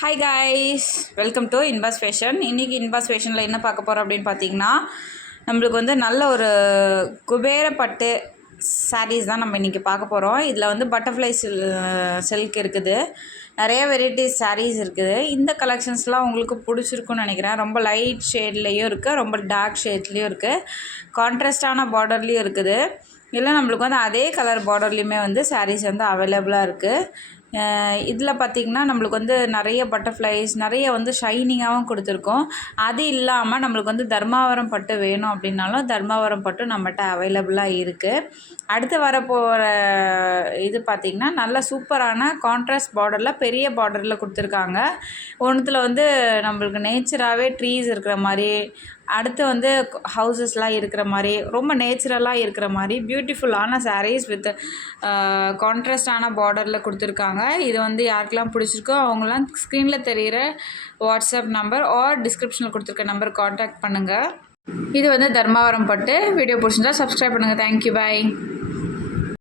Hi guys, welcome to Infas fashion. இன்றைக்கி இன்பாஸ் ஃபேஷனில் என்ன பார்க்க போகிறோம் அப்படின்னு பார்த்தீங்கன்னா, நம்மளுக்கு வந்து நல்ல ஒரு குபேர பட்டு சாரீஸ் தான் நம்ம இன்றைக்கி பார்க்க போகிறோம். இதில் வந்து பட்டர்ஃப்ளை சில்க் இருக்குது, நிறைய வெரைட்டிஸ் சாரீஸ் இருக்குது. இந்த கலெக்ஷன்ஸ்லாம் உங்களுக்கு பிடிச்சிருக்குன்னு நினைக்கிறேன். ரொம்ப லைட் ஷேட்லேயும் இருக்குது, ரொம்ப டார்க் ஷேட்லேயும் இருக்குது, கான்ட்ராஸ்டான பார்டர்லேயும் இருக்குது. இல்லை நம்மளுக்கு வந்து அதே கலர் பார்டர்லேயுமே வந்து சாரீஸ் வந்து அவைலபிளாக இருக்குது. இதில் பார்த்திங்கன்னா நம்மளுக்கு வந்து நிறைய பட்டர்ஃப்ளைஸ் நிறைய வந்து ஷைனிங்காகவும் கொடுத்துருக்கோம். அது இல்லாமல் நம்மளுக்கு வந்து தர்மாவரம் பட்டு வேணும் அப்படின்னாலும் தர்மாவரம் பட்டு நம்மகிட்ட அவைலபிளாக இருக்குது. அடுத்து வரப்போகிற இது பார்த்திங்கன்னா நல்ல சூப்பரான கான்ட்ராஸ்ட் பார்டரில் பெரிய பார்டரில் கொடுத்துருக்காங்க. ஒன்றுத்தில் வந்து நம்மளுக்கு நேச்சராகவே ட்ரீஸ் இருக்கிற மாதிரி, அடுத்து வந்து ஹவுசஸ்லாம் இருக்கிற மாதிரி, ரொம்ப நேச்சுரலாக இருக்கிற மாதிரி பியூட்டிஃபுல்லான சாரீஸ் வித் கான்ட்ராஸ்டான பார்டரில் கொடுத்துருக்காங்க. இது வந்து யாருக்கெல்லாம் பிடிச்சிருக்கோ அவங்களாம் ஸ்க்ரீனில் தெரிகிற வாட்ஸ்அப் நம்பர் ஆர் டிஸ்கிரிப்ஷனில் கொடுத்துருக்க நம்பர் காண்டாக்ட் பண்ணுங்கள். இது வந்து தர்மாவரம் பட்டு. வீடியோ பிடிச்சிருந்தா சப்ஸ்கிரைப் பண்ணுங்கள். தேங்க்யூ, பாய்.